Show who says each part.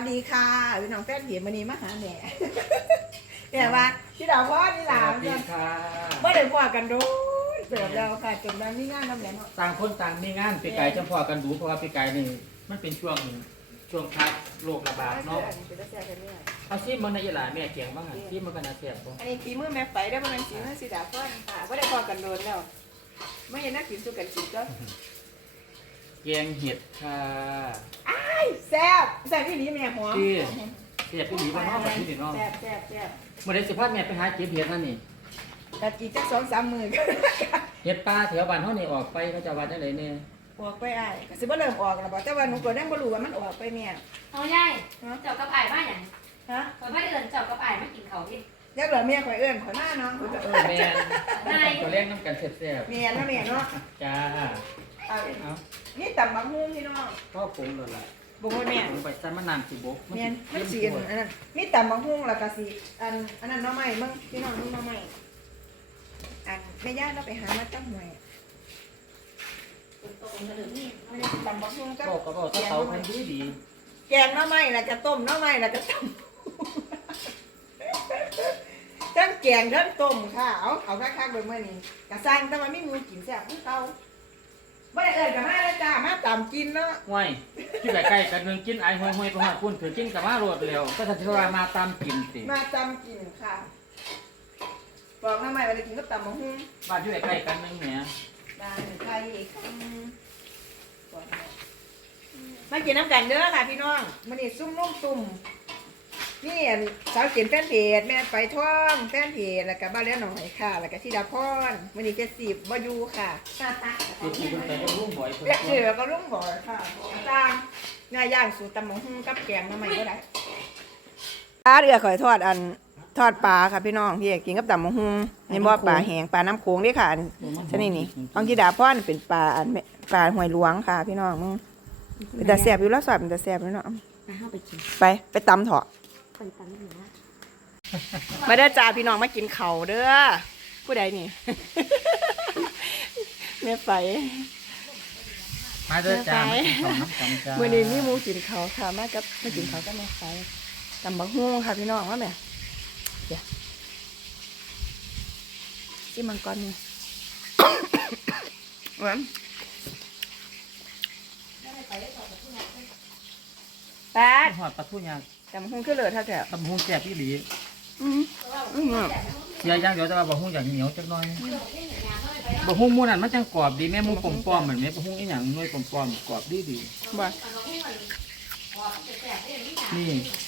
Speaker 1: ดีค่ะพี่น้องแฟนเพจมื้อนี้มาหาแม่เนี่ยว่าพี่ดาวพ่อนี่ล่ะ
Speaker 2: สวัสดีค่ะ
Speaker 1: บ่ได้พอกันโดนเติบแล้วค่ะจนมันมีงานนำแหล้เนาะ
Speaker 2: ต่างคนต่างมีงานปีไก่จำพอกันดูเพราะว่าปีไก่นี่มันเป็นช่วงพักโรคระบาดเนาะเอาซิมันในยี่หลาแม่เจียงบ้างอ่ะซิมันกันนะเสียบบ่
Speaker 1: อันนี้ฝีมือแม่ไปได้บ่แม่นฝีมือสิดาวพ่อค่ะบ่ได้พอกันโดนแล้วไม่เห็นนักกินสุกันกินก็
Speaker 2: แกงเห็ดค่ะ
Speaker 1: แซ่บแซ่บที่นี้แม่หอม
Speaker 2: ที่เสียบพี่หลีบ้านนอกแบบนี้เนาะ
Speaker 1: แซ่บ
Speaker 2: เมื่อไรสิพาแม่ไปหาเก็บเห็ดนั่นนี่
Speaker 1: กะกินจัก2-3 มื้อก็
Speaker 2: เห็ดป่าแถวบ้านเฮานี่ออกไปเขาจะว่าจังได๋เนี่ย
Speaker 1: ออกไปอ้ายก็สิบ่เริ่มออกแล้วบ่แต่ว่าหนูก็ยังบ่รู้ว่ามันออกไปแม่
Speaker 3: เอาใหญ่เจ้ากับไอ้มาอย่าง
Speaker 1: ฮะ
Speaker 3: คนไม่เดินเจ้ากับไอ้มากินเขาที่
Speaker 1: ยักเหลือแม่ข่อยเอิ้นข่อยมาเนาะ
Speaker 2: แม่ตัวเล่นน้ำกันแซ่บ
Speaker 1: แม่นเนาะแม่เนาะ
Speaker 2: ๆจ้า
Speaker 1: เอา
Speaker 2: เอา
Speaker 1: นี่ตำบักหุ่งพี่น้อง
Speaker 2: พ่อปรุงแล้วล่ะ
Speaker 1: บ่ฮู้แม่
Speaker 2: ปรุงไปซั่นมะนาวสิบก
Speaker 1: แม่นมันสิอันนั้นมีตำบักหุ่งแล้วก็สิอันนั้นหน่อไม้มึงพี่น้องนี่หน่อไม้อันแม่ย่าเราไปหามาตั้งหน่วย
Speaker 3: ตรงกระดึงนี่
Speaker 1: ไม่ได้ตำบักหุ่งกับ
Speaker 2: บอกก็บอกถ้าเตาพันดี
Speaker 1: แกงหน่อไม้แล้วก็ต้มหน่อไม้แล้วก็ตำทั้งแกงทั้งต้มค่ะเอาคักๆเบิ่งมื้อนี้ก็สร้างแต่ว่ามีหมูกินแซ่บคือเก่าบ่ได้เอิ้นก็มาแล้วจ้ามาตามกินเนาะ
Speaker 2: ห้วยที่ใกล้ๆกันนึงกินไอ้ห้วยๆไปหอดพุ่นถือกินกับมาโรดเร็วก็จะเทว่ามาตามกินสิ
Speaker 1: มาตามกินค่ะบอกหน่อไม้ว่าได้กินกับตำบักหุ่ง
Speaker 2: บ้านอยู่ใกล้ๆกันนึงเนี่ย
Speaker 1: บ้านใครมากินน้ำกันเด้อค่ะพี่น้องมันนี่ซุ่มนุ่มตุ่มนี่สาวเขียนแฟนเพจแม่ไปท่องแฟนเพจแล้วก็บ้านเลี้ยหน่อยค่ะ แล้วก็ที่ดาพรมันนี่70บ่อยู่ค่ะ
Speaker 2: ที่คุณไปก็รุ่งบ่อยเพิ่น
Speaker 1: เรียกชื่อก็ลุ่มบ่อยค่ะต่างง่ายย่างสูตรตำบักหุ่งกับแกงน้ำมันก็ได้ปลาเรือข่อยทอดทอดปลาค่ะพี่น้องพี่กินกับตำบักหุ่งนี่บ่ปลาแห้งปลาน้ำโขงเด้ค่ะชนิดนี้ของที่ดาพรเป็นปลาห้วยหลวงค่ะพี่น้องมึงเป็นตาแซ่บอยู่แล้วสอดเป็นตาแซ่บอยู่เนาะ
Speaker 3: มาเข้าไปกิน
Speaker 1: ไปตำเถาะ
Speaker 3: ไปตังค์อยู่นะ
Speaker 1: มาเด้อจ้าพี่น้องมากินข้าวเด้อผู้ใดนี่ แม่ไป
Speaker 2: มาเด้อจ้ามากินข้าวน้ำกันจ้า
Speaker 1: มื้อนี้มีหมูกินข้าวค่ะมากินข้าวกับแม่ไปตำบักหุ่งค่ะพี่น้องว่าแม่เดี๋ยวจิ้มมังกรนี่ หวานแป๊ด
Speaker 2: หอดปลาทูยาง
Speaker 1: ตำบักหุ่งคือเลิศเท่าแถว
Speaker 2: ตำบักหุ่งแซ่บพี่หลี
Speaker 1: อืมอืม
Speaker 2: เสียอย่างเดียวแต่ว่าบักหุ่งอย่างเหนียวจักหน่อยบักหุ่งหมู่นั่นมันจังกรอบดีแม่หมู่ปอมๆเหมือนแม่บักหุ่งอีหยังหน่วยปอมๆกรอบดี
Speaker 1: บ่
Speaker 2: นี่